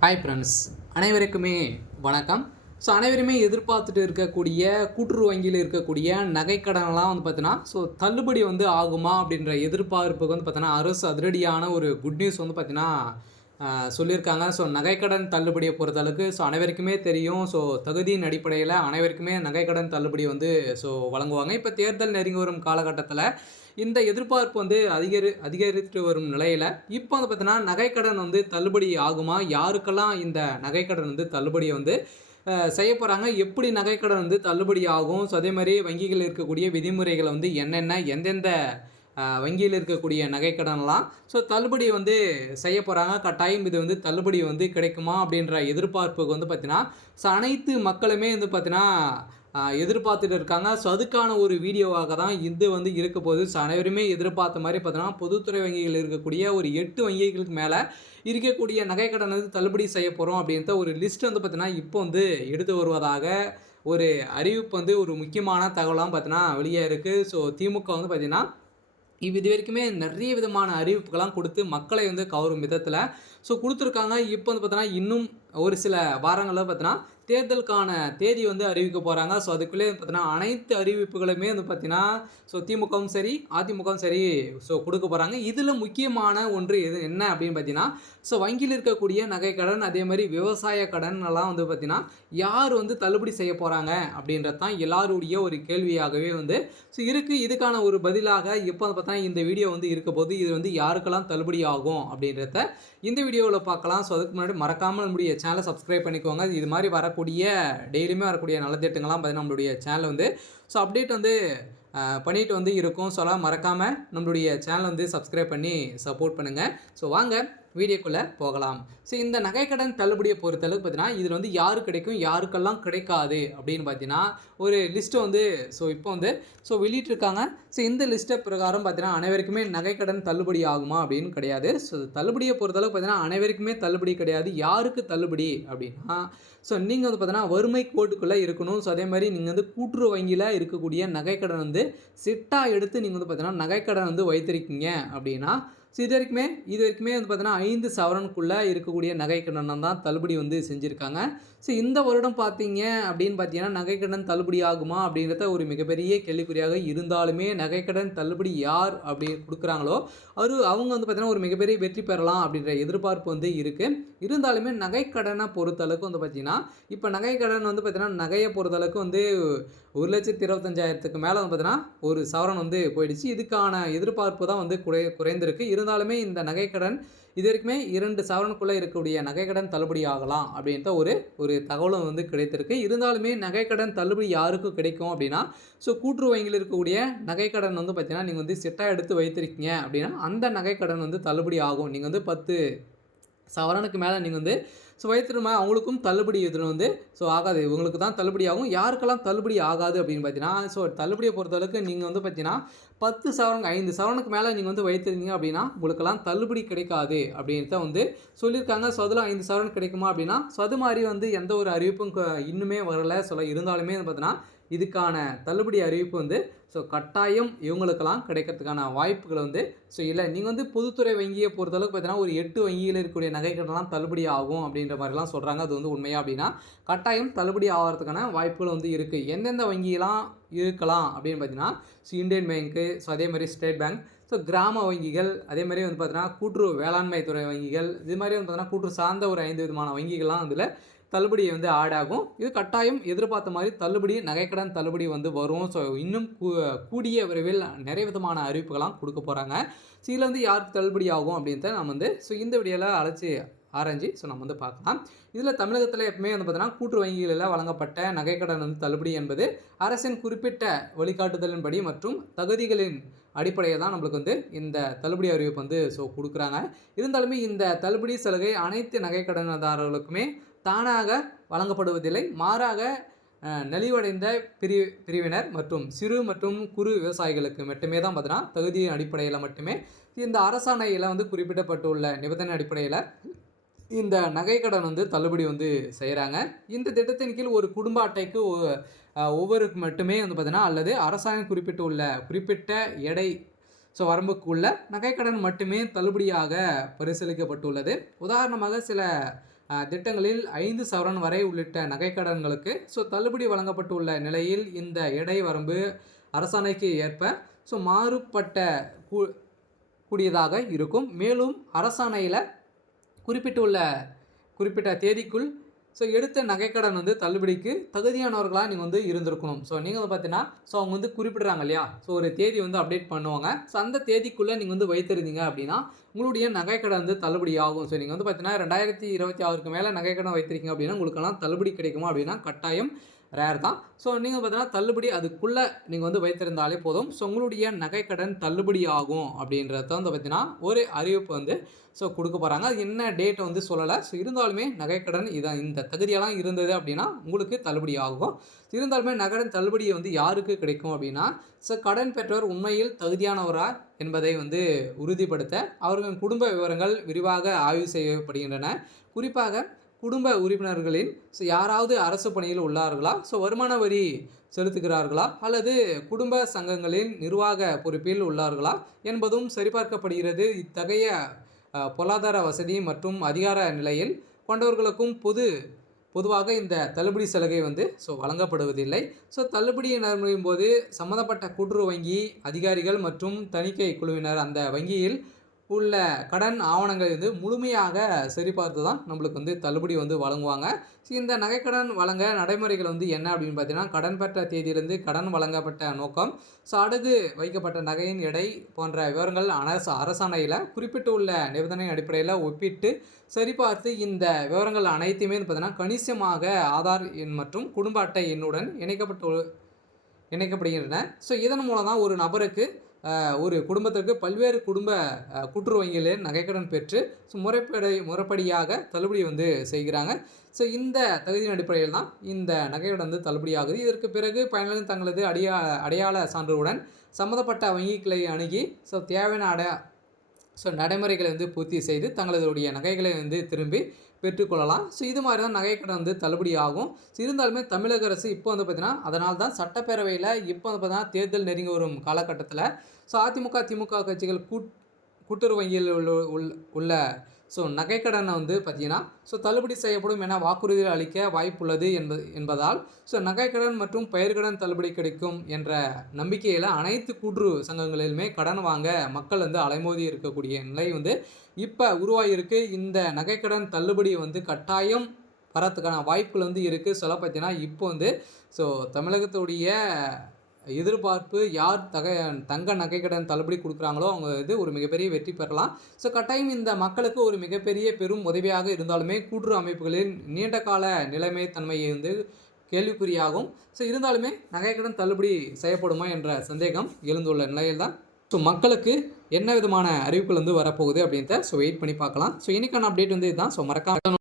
Hi friends, அனைவருக்குமே வணக்கம். அனைவருமே எதிர்பார்த்துட்டு இருக்கக்கூடிய கூட்டுறவு வங்கியில் இருக்கக்கூடிய நகைக்கடனெல்லாம் தள்ளுபடி ஆகுமா அப்படின்ற எதிர்பார்ப்புக்கு அரசு அதிரடியான ஒரு குட் நியூஸ் சொல்லியிருக்காங்க. நகைக்கடன் தள்ளுபடியை பொறுத்தளவுக்கு அனைவருக்குமே தெரியும். தகுதியின் அடிப்படையில் அனைவருக்குமே நகைக்கடன் தள்ளுபடி வழங்குவாங்க. இப்போ தேர்தல் நெருங்கி வரும் காலகட்டத்தில் இந்த எதிர்பார்ப்பு அதிகரித்து வரும் நிலையில் இப்போ நகைக்கடன் தள்ளுபடி ஆகுமா? யாருக்கெல்லாம் இந்த நகைக்கடன் தள்ளுபடியை செய்ய போகிறாங்க? எப்படி நகைக்கடன் தள்ளுபடி ஆகும்? அதே மாதிரி வங்கிகளில் இருக்கக்கூடிய விதிமுறைகளை என்னென்ன, எந்தெந்த வங்கியில் இருக்கக்கூடிய நகைக்கடன்லாம் தள்ளுபடி செய்ய போகிறாங்க. கட்டாயம் இது தள்ளுபடி கிடைக்குமா அப்படின்ற எதிர்பார்ப்புக்கு அனைத்து மக்களுமே எதிர்பார்த்துட்டு இருக்காங்க. அதுக்கான ஒரு வீடியோவாக தான் இது இருக்க போகுது. அனைவருமே எதிர்பார்த்த மாதிரி பொதுத்துறை வங்கிகள் இருக்கக்கூடிய ஒரு 8 வங்கிகளுக்கு மேலே இருக்கக்கூடிய நகைக்கடன் தள்ளுபடி செய்ய போகிறோம் அப்படின்ற ஒரு லிஸ்ட் இப்போ எடுத்து வருவதாக ஒரு அறிவிப்பு ஒரு முக்கியமான தகவலாம் வெளியே இருக்குது. திமுக இது வரைக்குமே நிறைய விதமான அறிவிப்புகள்லாம் கொடுத்து மக்களை கவரும் விதத்தில் கொடுத்துருக்காங்க. இப்போ இன்னும் ஒரு சில வாரங்களில் தேர்தலுக்கான தேதி அறிவிக்க போகிறாங்க. அதுக்குள்ளே அனைத்து அறிவிப்புகளுமே திமுகவும் சரி அதிமுகவும் சரி கொடுக்க போகிறாங்க. இதில் முக்கியமான ஒன்று என்ன அப்படின்னு பார்த்தீங்கன்னா, வங்கியில் இருக்கக்கூடிய நகைக்கடன், அதே மாதிரி விவசாய கடன் எல்லாம் யார் தள்ளுபடி செய்ய போகிறாங்க அப்படின்றது தான் எல்லாருடைய ஒரு கேள்வியாகவே இருக்குது. இதுக்கான ஒரு பதிலாக இப்போ இந்த வீடியோ இருக்க போது இது யாருக்கெல்லாம் தள்ளுபடி ஆகும் அப்படின்றத இந்த வீடியோவில் பார்க்கலாம். அதுக்கு முன்னாடி மறக்காமல் நம்முடைய சேனலை சப்ஸ்கிரைப் பண்ணிக்கோங்க. இது மாதிரி வரக்கூடிய டெய்லியுமே வரக்கூடிய நலத்திட்டங்கள்லாம் நம்மளுடைய சேனல் அப்டேட் பண்ணிட்டு இருக்கும். மறக்காமல் நம்மளுடைய சேனலை சப்ஸ்கிரைப் பண்ணி சப்போர்ட் பண்ணுங்கள். வாங்க வீடியோக்குள்ளே போகலாம். இந்த நகைக்கடன் தள்ளுபடியை பொறுத்தளவுக்கு பார்த்தீங்கன்னா இதில் யாரு கிடைக்கும், யாருக்கெல்லாம் கிடைக்காது அப்படின்னு பார்த்தீங்கன்னா ஒரு லிஸ்ட்டு இப்போ வெளியிட்டிருக்காங்க. இந்த லிஸ்ட்டை பிரகாரம் பார்த்தீங்கன்னா அனைவருக்குமே நகைக்கடன் தள்ளுபடி ஆகுமா அப்படின்னு கிடையாது. தள்ளுபடியை பொறுத்தளவுக்கு பார்த்தீங்கன்னா அனைவருக்குமே தள்ளுபடி கிடையாது. யாருக்கு தள்ளுபடி அப்படின்னா நீங்கள் பார்த்தீங்கன்னா வறுமை கோட்டுக்குள்ளே இருக்கணும். அதே மாதிரி நீங்கள் கூட்டுறவு வங்கியில் இருக்கக்கூடிய நகைக்கடன் சிட்டாக எடுத்து நீங்கள் பார்த்தீங்கன்னா நகைக்கடன் வைத்திருக்கீங்க அப்படின்னா இது வரைக்குமே பார்த்தீங்கன்னா 5 சவரனுக்குள்ளே இருக்கக்கூடிய நகைக்கடன் தான் தள்ளுபடி செஞ்சுருக்காங்க. இந்த வருடம் பார்த்தீங்க அப்படின்னு பார்த்தீங்கன்னா நகைக்கடன் தள்ளுபடி ஆகுமா அப்படின்றத ஒரு மிகப்பெரிய கேள்விக்குறியாக இருந்தாலுமே நகைக்கடன் தள்ளுபடி யார் அப்படி கொடுக்குறாங்களோ அவங்க பார்த்தீங்கன்னா ஒரு மிகப்பெரிய வெற்றி பெறலாம் அப்படின்ற எதிர்பார்ப்பு இருக்குது. இருந்தாலுமே நகைக்கடனை பொறுத்தளவுக்கு பார்த்தீங்கன்னா இப்போ நகைக்கடன் பார்த்தீங்கன்னா நகையை பொறுத்தளவுக்கு 1,25,000க்கு மேலே பார்த்தீங்கன்னா ஒரு சவரன் போயிடுச்சு. இதுக்கான எதிர்பார்ப்பு தான் குறைந்திருக்கு. இருந்தாலுமே இந்த நகைக்கடன் இது வரைக்குமே 2 சவரனுக்குள்ளே இருக்கக்கூடிய நகைக்கடன் தள்ளுபடி ஆகலாம் அப்படின்ற ஒரு தகவலும் கிடைத்திருக்கு. இருந்தாலுமே நகைக்கடன் தள்ளுபடி யாருக்கு கிடைக்கும் அப்படின்னா கூட்டுறவு வங்கியில் இருக்கக்கூடிய நகைக்கடன் பார்த்தீங்கன்னா நீங்கள் சிட்டாக எடுத்து வைத்திருக்கீங்க அப்படின்னா அந்த நகைக்கடன் தள்ளுபடி ஆகும். நீங்கள் 10 சவரனுக்கு மேலே நீங்கள் வைத்திருமா அவங்களுக்கும் தள்ளுபடி இதில் ஆகாது. இவங்களுக்கு தான் தள்ளுபடி ஆகும். யாருக்கெல்லாம் தள்ளுபடி ஆகாது அப்படின்னு பார்த்தீங்கன்னா தள்ளுபடியை பொறுத்தளவுக்கு நீங்கள் பார்த்தீங்கன்னா 10 சவரன் 5 சவரனுக்கு மேலே நீங்கள் வைத்திருந்தீங்க அப்படின்னா உங்களுக்கெல்லாம் தள்ளுபடி கிடைக்காது அப்படின்றத சொல்லியிருக்காங்க. அதில் 5 சவரன் கிடைக்குமா அப்படின்னா அது மாதிரி எந்த ஒரு அறிவிப்பும் இன்னுமே வரலை. இருந்தாலுமே பார்த்தீங்கன்னா இதுக்கான தள்ளுபடி அறிவிப்பு கட்டாயம் இவங்களுக்கெல்லாம் கிடைக்கிறதுக்கான வாய்ப்புகள் இல்லை. நீங்கள் பொதுத்துறை வங்கியை பொறுத்தளவுக்கு பார்த்தீங்கன்னா ஒரு 8 வங்கியில் இருக்கக்கூடிய நகைக்கடன்லாம் தள்ளுபடி ஆகும் அப்படின்ற மாதிரிலாம் சொல்கிறாங்க. அது உண்மையா அப்படின்னா கட்டாயம் தள்ளுபடி ஆகிறதுக்கான வாய்ப்புகள் இருக்குது. எந்தெந்த வங்கியெல்லாம் இருக்கலாம் அப்படின்னு பார்த்தீங்கன்னா இந்தியன் பேங்க்கு, அதே மாதிரி ஸ்டேட் பேங்க், கிராம வங்கிகள், அதே மாதிரி பார்த்தீங்கன்னா கூட்டுறவு வேளாண்மை துறை வங்கிகள், இது மாதிரி பார்த்தீங்கன்னா கூட்டுறவு சார்ந்த ஒரு 5 விதமான வங்கிகள்லாம் அதில் தள்ளுபடி ஆட் ஆகும். இது கட்டாயம் எதிர்பார்த்த மாதிரி தள்ளுபடி நகைக்கடன் தள்ளுபடி வரும். இன்னும் கூடிய விரைவில் நிறைய விதமான அறிவிப்புகள்லாம் கொடுக்க போகிறாங்க. இதில் யாருக்கு தள்ளுபடி ஆகும் அப்படின்றத நம்ம இந்த வீடியோவில் ஆராய்ச்சி நம்ம பார்க்கலாம். இதில் தமிழகத்தில் எப்பவுமே பார்த்தீங்கன்னா கூட்டுறவு வங்கிகளில் வழங்கப்பட்ட நகைக்கடன் தள்ளுபடி என்பது அரசின் குறிப்பிட்ட வழிகாட்டுதலின்படி மற்றும் தகுதிகளின் அடிப்படையில் தான் நம்மளுக்கு இந்த தள்ளுபடி அறிவிப்பு கொடுக்குறாங்க. இருந்தாலுமே இந்த தள்ளுபடி சலுகை அனைத்து நகைக்கடன்தாரர்களுக்குமே தானாக வழங்கப்படுவதில்லை. மாறாக நலிவடைந்த பிரிவினர் மற்றும் சிறு மற்றும் குறு விவசாயிகளுக்கு மட்டுமே தான் பார்த்தீங்கன்னா தகுதியின் அடிப்படையில் மட்டுமே இந்த அரசாணையில் குறிப்பிடப்பட்டுள்ள நிபந்தனை அடிப்படையில் இந்த நகைக்கடன் தள்ளுபடி செய்கிறாங்க. இந்த திட்டத்தின் கீழ் ஒரு குடும்ப அட்டைக்கு ஒவ்வொருக்கு மட்டுமே பார்த்தீங்கன்னா அல்லது அரசாங்கம் குறிப்பிட்ட எடை வரம்புக்குள்ள நகைக்கடன் மட்டுமே தள்ளுபடியாக பரிசீலிக்கப்பட்டுள்ளது. உதாரணமாக சில திட்டங்களில் 5 சவரன் வரை உள்ளிட்ட நகைக்கடன்களுக்கு தள்ளுபடி வழங்கப்பட்டுள்ள நிலையில் இந்த எடை வரம்பு அரசாணைக்கு ஏற்ப மாறுபட்ட கூடியதாக இருக்கும். மேலும் அரசாணையில் குறிப்பிட்ட தேதிக்குள் எடுத்த நகைக்கடன் தள்ளுபடிக்கு தகுதியானவர்களாக நீங்கள் இருந்திருக்கணும். நீங்கள் பார்த்தீங்கன்னா அவங்க குறிப்பிடுறாங்க இல்லையா, ஒரு தேதி அப்டேட் பண்ணுவாங்க. அந்த தேதிக்குள்ளே நீங்கள் வைத்திருந்தீங்க அப்படின்னா உங்களுடைய நகைக்கடன் தள்ளுபடி ஆகும். நீங்கள் பார்த்தீங்கன்னா 2026க்கு மேலே நகைக்கடன் வைத்திருக்கீங்க அப்படின்னா உங்களுக்கெல்லாம் தள்ளுபடி கிடைக்குமா அப்படின்னா கட்டாயம் ரேர் தான். நீங்கள் பார்த்தீங்கன்னா தள்ளுபடி அதுக்குள்ளே நீங்கள் வைத்திருந்தாலே போதும். உங்களுடைய நகைக்கடன் தள்ளுபடி ஆகும் அப்படின்றத பார்த்தீங்கன்னா ஒரு அறிவிப்பு கொடுக்க போகிறாங்க. அது என்ன டேட் சொல்லலை. இருந்தாலுமே நகைக்கடன் இந்த தகுதியெல்லாம் இருந்தது அப்படின்னா உங்களுக்கு தள்ளுபடி ஆகும். இருந்தாலுமே நகைக்கடன் தள்ளுபடி யாருக்கு கிடைக்கும் அப்படின்னா கடன் பெற்றவர் உண்மையில் தகுதியானவரா என்பதை உறுதிப்படுத்த அவர்களின் குடும்ப விவரங்கள் விரிவாக ஆய்வு செய்யப்படுகின்றன. குறிப்பாக குடும்ப உறுப்பினர்களின் யாராவது அரசு பணியில் உள்ளார்களா, வருமான வரி செலுத்துகிறார்களா அல்லது குடும்ப சங்கங்களின் நிர்வாக பொறுப்பில் உள்ளார்களா என்பதும் சரிபார்க்கப்படுகிறது. இத்தகைய பொருளாதார வசதி மற்றும் அதிகார நிலையில் கொண்டவர்களுக்கும் பொதுவாக இந்த தள்ளுபடி சலுகை வழங்கப்படுவதில்லை. தள்ளுபடி நடைமுறையும் போது சம்மந்தப்பட்ட கூட்டுறவு வங்கி அதிகாரிகள் மற்றும் தணிக்கை குழுவினர் அந்த வங்கியில் உள்ள கடன் ஆவணங்கள் முழுமையாக சரிபார்த்து தான் நம்மளுக்கு தள்ளுபடி வழங்குவாங்க. இந்த நகைக்கடன் வழங்க நடைமுறைகள் என்ன அப்படின்னு பார்த்தீங்கன்னா, கடன் பெற்ற தேதியிலிருந்து கடன் வழங்கப்பட்ட நோக்கம், அடகு வைக்கப்பட்ட நகையின் எடை போன்ற விவரங்கள் அரசாணையில் குறிப்பிட்டுள்ள நிபந்தனை அடிப்படையில் ஒப்பிட்டு சரிபார்த்து இந்த விவரங்கள் அனைத்துமே பார்த்தீங்கன்னா கணிசமாக ஆதார் எண் மற்றும் குடும்ப அட்டை எண்ணுடன் இணைக்கப்படுகின்றன. இதன் மூலம் தான் ஒரு நபருக்கு ஒரு குடும்பத்திற்கு பல்வேறு குடும்ப கூட்டுறவு வங்கிகளில் நகைக்கடன் பெற்று முறைப்படியாக தள்ளுபடி செய்கிறாங்க. இந்த தகுதியின் அடிப்படையில் தான் இந்த நகைக்கடன் தள்ளுபடி ஆகுது. இதற்கு பிறகு பயனாளிகள் தங்களது அடையாள சான்றுடன் சம்மந்தப்பட்ட வங்கிகளை அணுகி தேவையான நடைமுறைகளை பூர்த்தி செய்து தங்களுடைய நகைகளை திரும்பி பெற்றுக்கொள்ளலாம். இது மாதிரி தான் நகைக்கடன் தள்ளுபடி ஆகும். இருந்தாலுமே தமிழக அரசு இப்போ பார்த்தீங்கன்னா அதனால தான் சட்டப்பேரவையில் இப்போ பார்த்தீங்கன்னா தேர்தல் நெருங்கி வரும் காலகட்டத்தில் அதிமுக திமுக கட்சிகள் கூட்டுறவு வங்கியில் உள்ள நகைக்கடனை பார்த்தீங்கன்னா தள்ளுபடி செய்யப்படும் என வாக்குறுதிகள் அளிக்க வாய்ப்புள்ளது என்பதால் நகைக்கடன் மற்றும் பயிர்க்கடன் தள்ளுபடி கிடைக்கும் என்ற நம்பிக்கையில் அனைத்து கூட்டுறவு சங்கங்களிலுமே கடன் வாங்க மக்கள் அலைமோதி இருக்கக்கூடிய நிலை இப்போ உருவாகியிருக்கு. இந்த நகைக்கடன் தள்ளுபடி கட்டாயம் வரத்துக்கான வாய்ப்புகள் இருக்குது. சொல்ல பார்த்தீங்கன்னா இப்போ தமிழகத்துடைய எதிர்பார்ப்பு யார் தங்க நகைக்கடன் தள்ளுபடி கொடுக்குறாங்களோ அவங்க ஒரு மிகப்பெரிய வெற்றி பெறலாம். கட்டாயம் இந்த மக்களுக்கு ஒரு மிகப்பெரிய பெரும் உதவியாக இருந்தாலுமே கூட்டுறவு அமைப்புகளின் நீண்ட கால நிலைமை தன்மையை கேள்விக்குறியாகும். இருந்தாலுமே நகைக்கடன் தள்ளுபடி செய்யப்படுமா என்ற சந்தேகம் எழுந்துள்ள நிலையில் தான் மக்களுக்கு என்ன விதமான அறிவிப்புகள் வரப்போகுது அப்படின்றத வெயிட் பண்ணி பார்க்கலாம். இன்றைக்கான அப்டேட் இதுதான். மறக்காம